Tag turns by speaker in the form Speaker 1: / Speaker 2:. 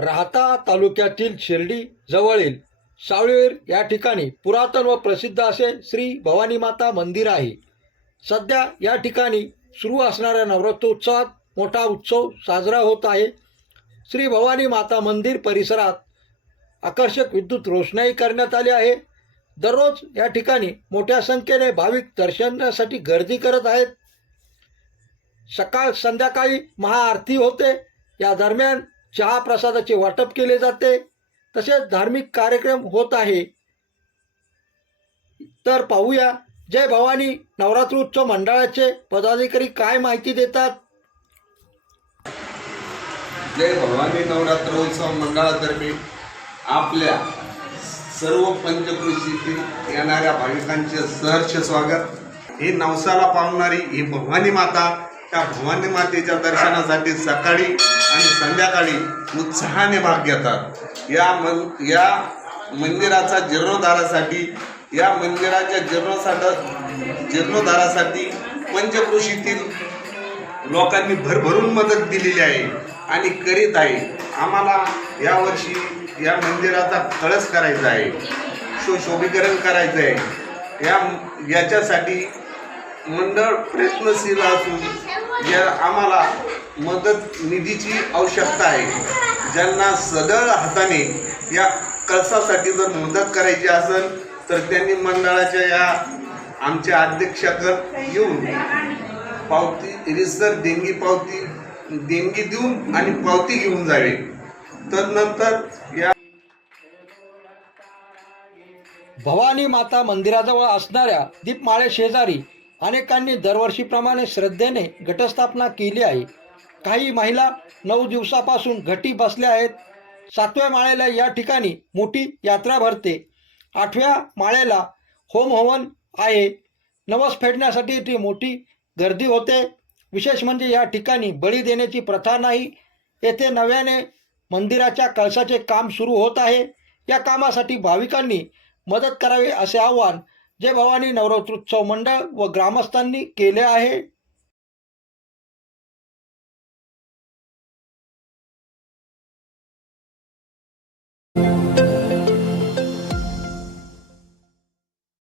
Speaker 1: राहता तालुक्यातील शिर्डी जवळील सावळीवीर या ठिकाणी पुरातन व प्रसिद्ध असे श्री भवानी माता मंदिर आहे. सध्या या ठिकाणी सुरू असणाऱ्या नवरात्रोत्सवात मोठा उत्सव साजरा होत आहे. श्री भवानी माता मंदिर परिसरात आकर्षक विद्युत रोषणाई करण्यात आली आहे. दररोज या ठिकाणी मोठ्या संख्येने भाविक दर्शनासाठी गर्दी करत आहेत. सकाळ संध्याकाळी महाआरती होते. या दरम्यान चहा प्रसादाचे वाटप केले जाते. तसेच धार्मिक कार्यक्रम होत आहे. तर पाहूया. जय भवानी. नवरात्र उत्सव मंडळाचे पदाधिकारी काय माहिती देतात?
Speaker 2: जय भवानी. नवरात्रोत्सव मंडळातर्फे आपल्या सर्व पंचकृषीतील येणाऱ्या भाविकांचे सहर्ष स्वागत. ही नवसाला पावणारी ही भवानी माता त्या भवानी मातेच्या दर्शनासाठी सकाळी आणि संध्याकाळी उत्साहाने भाग घेतात. या मन या मंदिराचा जीर्णोद्धारासाठी या मंदिराच्या जीर्णोसाठा जीर्णोद्धारासाठी पंचकृषीतील लोकांनी भरभरून मदत दिलेली आहे आणि करीत आहे. आम्हाला यावर्षी या मंदिराचा कळस करायचा आहे. सुशोभीकरण करायचं आहे. या याच्यासाठी मंडळ प्रयत्नशील असून या आम्हाला मदत निधीची आवश्यकता आहे. ज्यांना सदळ हाताने या कळसासाठी जर मदत करायची असेल तर त्यांनी मंडळाच्या या आमच्या अध्यक्षाकडे येऊन पावती रिसर देणगी पावती देणगी देऊन आणि पावती घेऊन जावे. तर नंतर या
Speaker 1: भवानी माता मंदिराजवळ असणाऱ्या दीपमाळे शेजारी अनेकांनी दरवर्षीप्रमाणे श्रद्धेने घटस्थापना केली आहे. काही महिला नऊ दिवसापासून घटी बसल्या आहेत. सातव्या माळेला या ठिकाणी मोठी यात्रा भरते. आठव्या माळेला होम हवन आहे. नवस फेडण्यासाठी ती मोठी गर्दी होते. विशेष म्हणजे या ठिकाणी बळी देण्याची प्रथा नाही. येथे नव्याने मंदिराच्या कळसाचे काम सुरू होत आहे. या कामासाठी भाविकांनी मदत करावी असे आवाहन जय भवानी नवरात्रोत्सव मंडळ व ग्रामस्थांनी केले आहे.